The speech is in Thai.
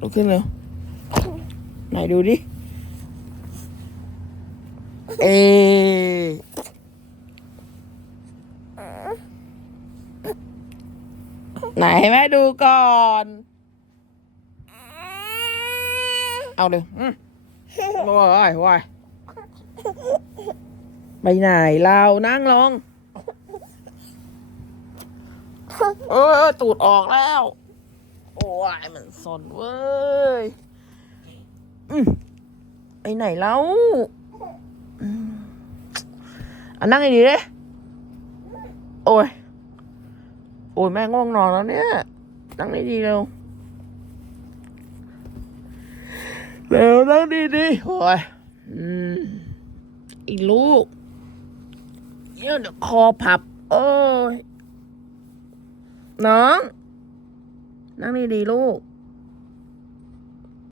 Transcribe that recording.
ลุกขึ้นเร็วไหนดูดิ เอไหนให้แม่ดูก่อน เอาเลยอืมโว้ยว้ยไปไหนเรานั่งลง เออตูดออกแล้ว โอ้ยมันสนเว้ยอืมไปไหนแล้วอืมอะนั่งให้ดีเลยโอ้ย โอ้ยแม่ง่วงนอนแล้วเนี่ย นั่งให้ดีเร็ว เร็วนั่งดีดีๆโอ้ยอืมอีลูกเนี่ยเดี๋ยวคอพับเอ้ย น้อง นั่งดีๆลูก